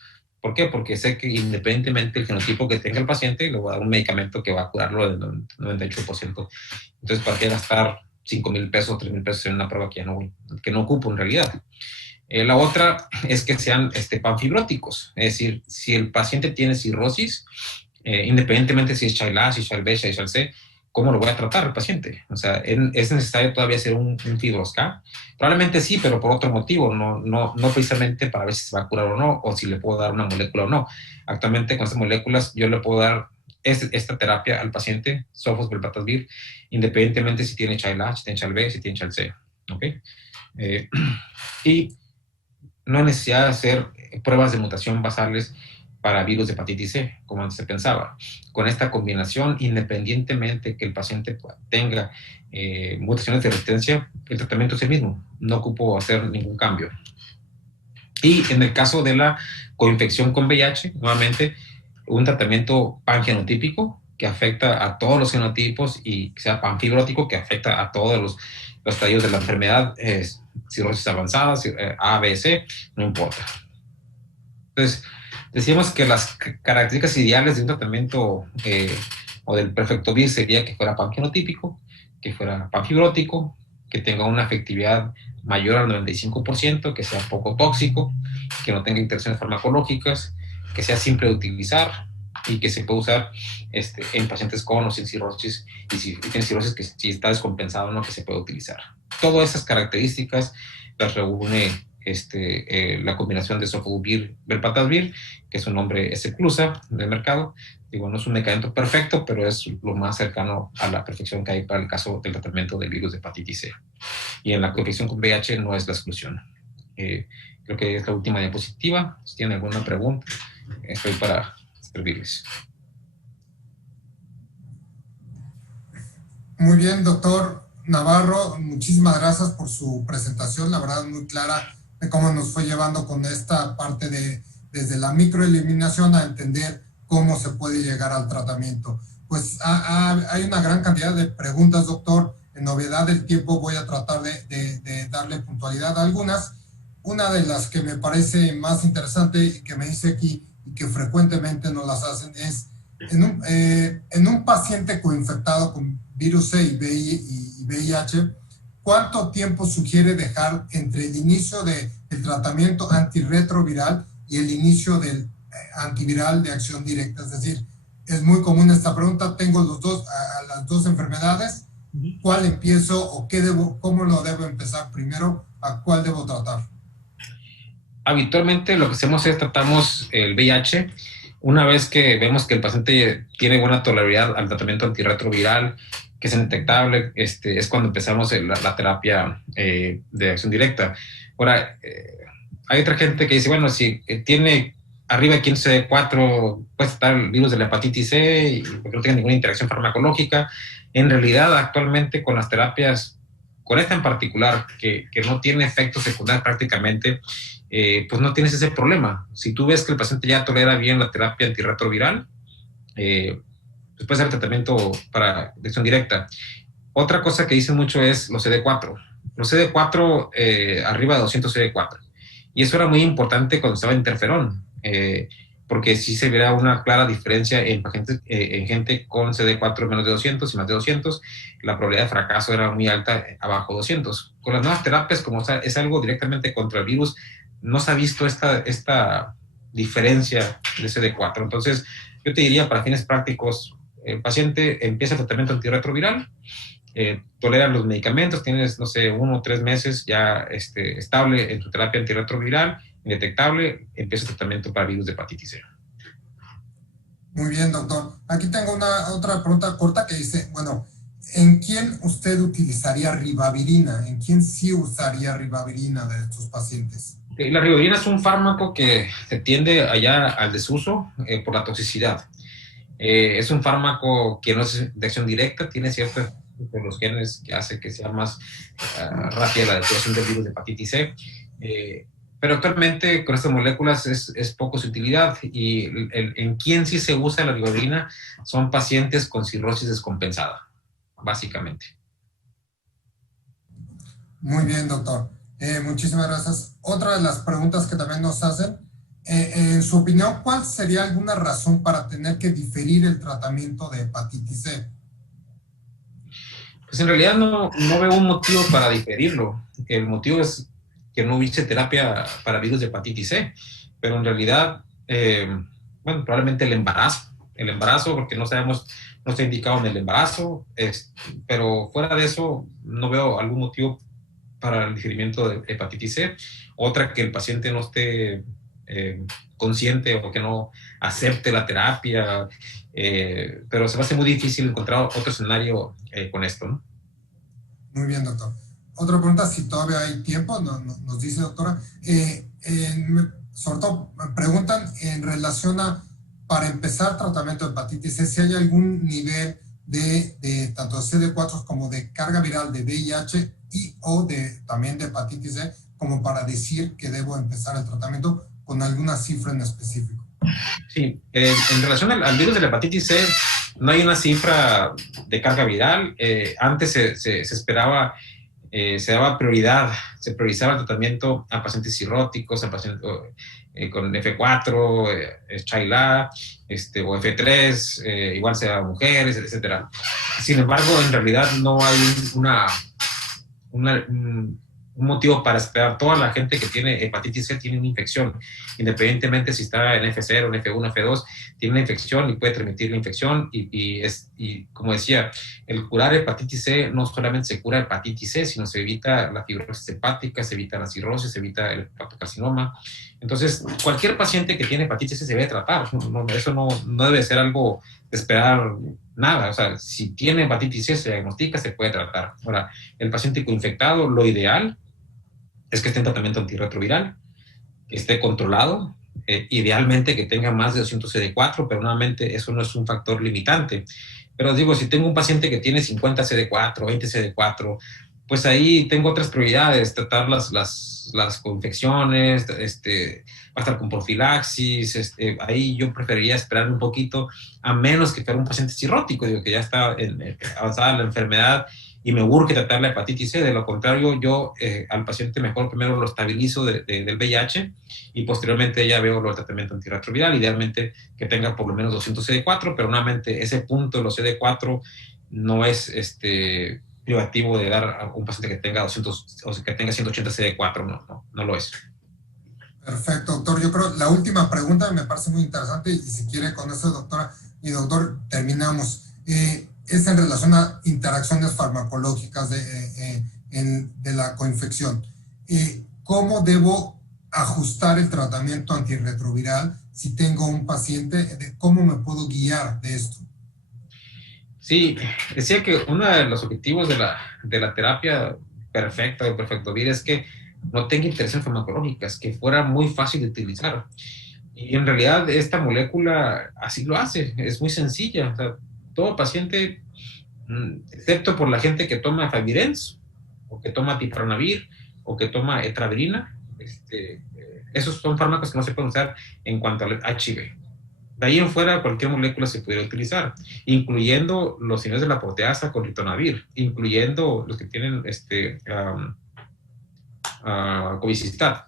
¿Por qué? Porque sé que independientemente del genotipo que tenga el paciente, le voy a dar un medicamento que va a curarlo del 98%. Entonces, ¿para qué gastar 5,000 pesos, 3,000 pesos en una prueba que no ocupo en realidad? La otra es que sean panfibróticos. Es decir, si el paciente tiene cirrosis, independientemente si es Child A, si es Child B, si es Child C, ¿cómo lo voy a tratar el paciente? O sea, ¿es necesario todavía hacer un FibroScan? Probablemente sí, pero por otro motivo, no precisamente para ver si se va a curar o no, o si le puedo dar una molécula o no. Actualmente con estas moléculas yo le puedo dar esta terapia al paciente, Sofos, Velpatasvir, independientemente si tiene Child A, si tiene Child B, si tiene Child C. ¿Okay? Y no hay necesidad de hacer pruebas de mutación basales para virus de hepatitis C, como antes se pensaba. Con esta combinación, independientemente que el paciente tenga mutaciones de resistencia, el tratamiento es el mismo. No ocupo hacer ningún cambio. Y en el caso de la coinfección con VIH, nuevamente, un tratamiento pangenotípico que afecta a todos los genotipos, y que sea panfibrótico que afecta a todos los estadios de la enfermedad, cirrosis avanzada, A, B, C, no importa. Entonces, decíamos que las características ideales de un tratamiento o del Perfectovir sería que fuera pangenotípico, que fuera panfibrótico, que tenga una efectividad mayor al 95%, que sea poco tóxico, que no tenga interacciones farmacológicas, que sea simple de utilizar, y que se puede usar en pacientes con o sin cirrosis, y si tiene cirrosis que si está descompensado, ¿no? Que se puede utilizar. Todas esas características las reúne la combinación de sofosbuvir, velpatasvir, que es un nombre exclusa del mercado. Digo, no es un medicamento perfecto, pero es lo más cercano a la perfección que hay para el caso del tratamiento del virus de hepatitis C. Y en la coinfección con VIH no es la exclusión. Creo que es la última diapositiva. Si tienen alguna pregunta, estoy para servirles. Muy bien, doctor Navarro, muchísimas gracias por su presentación, la verdad muy clara de cómo nos fue llevando con esta parte desde la microeliminación a entender cómo se puede llegar al tratamiento. Pues hay una gran cantidad de preguntas, doctor. En novedad del tiempo voy a tratar de darle puntualidad a algunas. Una de las que me parece más interesante y que me dice aquí y que frecuentemente nos las hacen es en un paciente coinfectado con virus C y VIH, ¿cuánto tiempo sugiere dejar entre el inicio del tratamiento antirretroviral y el inicio del antiviral de acción directa? Es decir, es muy común esta pregunta, tengo las dos enfermedades, ¿cuál empiezo o cómo lo debo empezar primero? ¿A cuál debo tratar? Habitualmente lo que hacemos es tratamos el VIH. Una vez que vemos que el paciente tiene buena tolerabilidad al tratamiento antirretroviral, que es indetectable, es cuando empezamos la terapia de acción directa. Ahora, hay otra gente que dice, bueno, si tiene arriba de 15CD4, puede estar el virus de la hepatitis C y porque no tiene ninguna interacción farmacológica. En realidad, actualmente con las terapias, con esta en particular, que no tiene efectos secundarios prácticamente, pues no tienes ese problema. Si tú ves que el paciente ya tolera bien la terapia antirretroviral, pues puede ser tratamiento para acción directa. Otra cosa que dicen mucho es los CD4. Los CD4 arriba de 200 CD4. Y eso era muy importante cuando estaba interferón, porque sí se verá una clara diferencia en gente con CD4 menos de 200 y más de 200. La probabilidad de fracaso era muy alta abajo de 200. Con las nuevas terapias, como es algo directamente contra el virus, no se ha visto esta diferencia de CD4. Entonces, yo te diría, para fines prácticos, el paciente empieza el tratamiento antirretroviral, tolera los medicamentos, tienes, no sé, 1 o 3 meses ya estable en tu terapia antirretroviral, indetectable, empieza el tratamiento para virus de hepatitis C. Muy bien, doctor. Aquí tengo otra pregunta corta que dice, bueno, ¿en quién usted utilizaría ribavirina? ¿En quién sí usaría ribavirina de estos pacientes? La ribavirina es un fármaco que se tiende allá al desuso por la toxicidad. Es un fármaco que no es de acción directa, tiene ciertos de los genes que hace que sea más rápida la detección del virus de hepatitis C. Pero actualmente con estas moléculas es poco su utilidad y en quien sí se usa la ribavirina son pacientes con cirrosis descompensada, básicamente. Muy bien, doctor. Muchísimas gracias. Otra de las preguntas que también nos hacen, en su opinión, ¿cuál sería alguna razón para tener que diferir el tratamiento de hepatitis C? Pues en realidad no veo un motivo para diferirlo. El motivo es que no hubiese terapia para virus de hepatitis C, pero en realidad, bueno, probablemente el embarazo, porque no sabemos, no está indicado en el embarazo, pero fuera de eso no veo algún motivo para el diferimiento de hepatitis C. Otra, que el paciente no esté consciente o que no acepte la terapia, pero se va a hacer muy difícil encontrar otro escenario con esto, ¿no? Muy bien, doctor. Otra pregunta, si todavía hay tiempo, nos dice, doctora. Sobre todo, me preguntan en relación a, para empezar tratamiento de hepatitis C, si hay algún nivel de tanto de CD4 como de carga viral de VIH y o también de hepatitis C, como para decir que debo empezar el tratamiento con alguna cifra en específico. Sí, en relación al virus de la hepatitis C, no hay una cifra de carga viral. Antes se esperaba, se daba prioridad, se priorizaba el tratamiento a pacientes cirróticos, a pacientes con F4, Child-A, o F3, igual sea mujeres, etc. Sin embargo, en realidad no hay un un motivo para esperar. Toda la gente que tiene hepatitis C tiene una infección, independientemente si está en F0, en F1, F2, tiene una infección y puede transmitir la infección. Y como decía, el curar hepatitis C no solamente se cura hepatitis C, sino se evita la fibrosis hepática, se evita la cirrosis, se evita el hepatocarcinoma. Entonces, cualquier paciente que tiene hepatitis C se debe tratar. Eso no debe ser algo de esperar nada. O sea, si tiene hepatitis C, se diagnostica, se puede tratar. Ahora, el paciente infectado, lo ideal es que esté en tratamiento antirretroviral, que esté controlado, idealmente que tenga más de 200 CD4, pero nuevamente eso no es un factor limitante. Pero digo, si tengo un paciente que tiene 50 CD4, 20 CD4, pues ahí tengo otras prioridades, tratar las coinfecciones, va a estar con profilaxis, ahí yo preferiría esperar un poquito, a menos que fuera un paciente cirrótico, digo, que ya está avanzada la enfermedad y me urge tratar la hepatitis C. De lo contrario, yo al paciente mejor primero lo estabilizo del VIH y posteriormente ya veo el tratamiento antirretroviral, idealmente que tenga por lo menos 200 CD4, pero nuevamente ese punto de los CD4 no es privativo de dar a un paciente que tenga 200 o que tenga 180 CD4, no lo es. Perfecto, doctor. Yo creo la última pregunta me parece muy interesante y si quiere con eso, doctora y doctor, terminamos. Es en relación a interacciones farmacológicas de la coinfección. ¿Cómo debo ajustar el tratamiento antirretroviral si tengo un paciente? ¿Cómo me puedo guiar de esto? Sí, decía que uno de los objetivos de la terapia perfecta o Perfectovir es que no tenga interacciones farmacológicas, que fuera muy fácil de utilizar. Y en realidad esta molécula así lo hace, es muy sencilla. O sea, todo paciente, excepto por la gente que toma Favirenz, o que toma Tipranavir, o que toma Etravirina, esos son fármacos que no se pueden usar en cuanto al HIV. De ahí en fuera, cualquier molécula se pudiera utilizar, incluyendo los inhibidores de la proteasa con ritonavir, incluyendo los que tienen covicistat.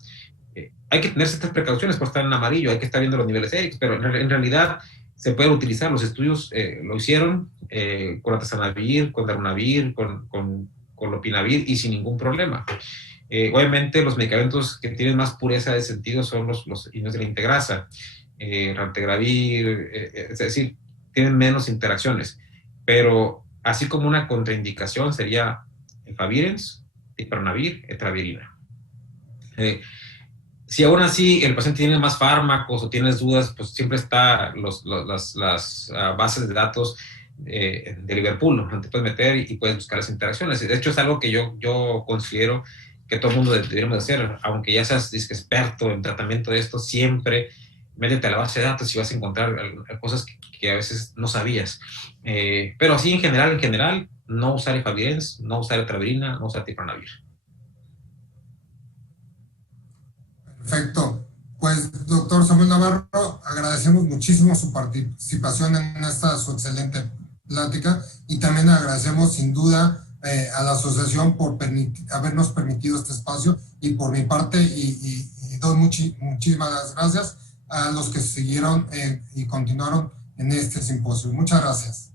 Hay que tener ciertas precauciones por estar en amarillo, hay que estar viendo los niveles X, pero en realidad se puede utilizar. Los estudios lo hicieron con atazanavir, con darunavir, con lopinavir y sin ningún problema. Obviamente los medicamentos que tienen más pureza de sentido son los inhibidores de la integrasa, raltegravir, es decir, tienen menos interacciones, pero así como una contraindicación sería Favirenz, Tipranavir, Etravirina. Si aún así el paciente tiene más fármacos o tienes dudas, pues siempre está las bases de datos de Liverpool, ¿no? Te puedes meter y puedes buscar las interacciones. De hecho, es algo que yo considero que todo el mundo deberíamos hacer, aunque ya seas experto en tratamiento de esto, siempre métete a la base de datos y vas a encontrar cosas que a veces no sabías. Pero así en general, no usar Efavirenz, no usar Etravirina, no usar Tipranavir. Perfecto. Pues, doctor Samuel Navarro, agradecemos muchísimo su participación en su excelente plática y también agradecemos sin duda a la asociación por habernos permitido este espacio y por mi parte y doy muchísimas gracias a los que siguieron y continuaron en este simposio. Muchas gracias.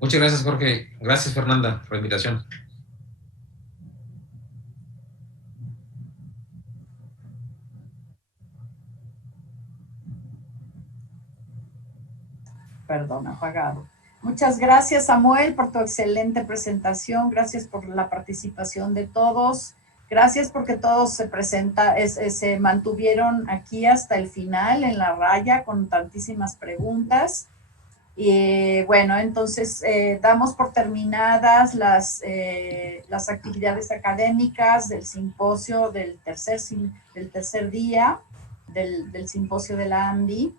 Muchas gracias, Jorge. Gracias, Fernanda, por la invitación. Perdón, apagado. Muchas gracias, Samuel, por tu excelente presentación. Gracias por la participación de todos. Gracias porque todos se mantuvieron aquí hasta el final en la raya con tantísimas preguntas. Y bueno, entonces damos por terminadas las actividades académicas del simposio del tercer día del simposio de la AMBI.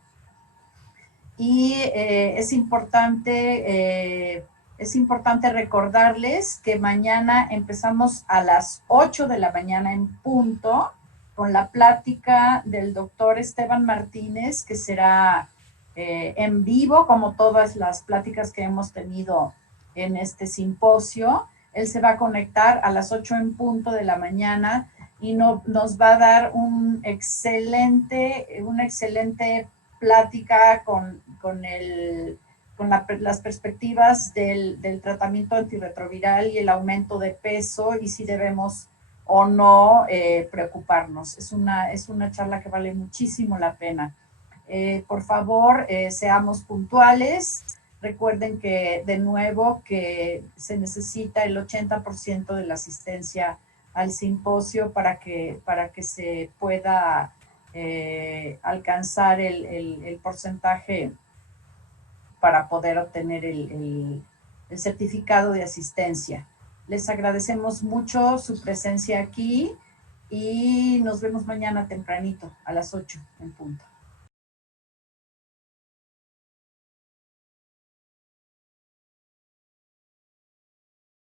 Y es importante recordarles que mañana empezamos a las 8 de la mañana en punto con la plática del doctor Esteban Martínez, que será en vivo, como todas las pláticas que hemos tenido en este simposio. Él se va a conectar a las 8 en punto de la mañana y nos va a dar una excelente plática con las perspectivas del tratamiento antirretroviral y el aumento de peso y si debemos o no preocuparnos. Es una charla que vale muchísimo la pena. Por favor, seamos puntuales. Recuerden que, de nuevo, que se necesita el 80% de la asistencia al simposio para que se pueda alcanzar el porcentaje para poder obtener el certificado de asistencia. Les agradecemos mucho su presencia aquí y nos vemos mañana tempranito a las 8 en punto.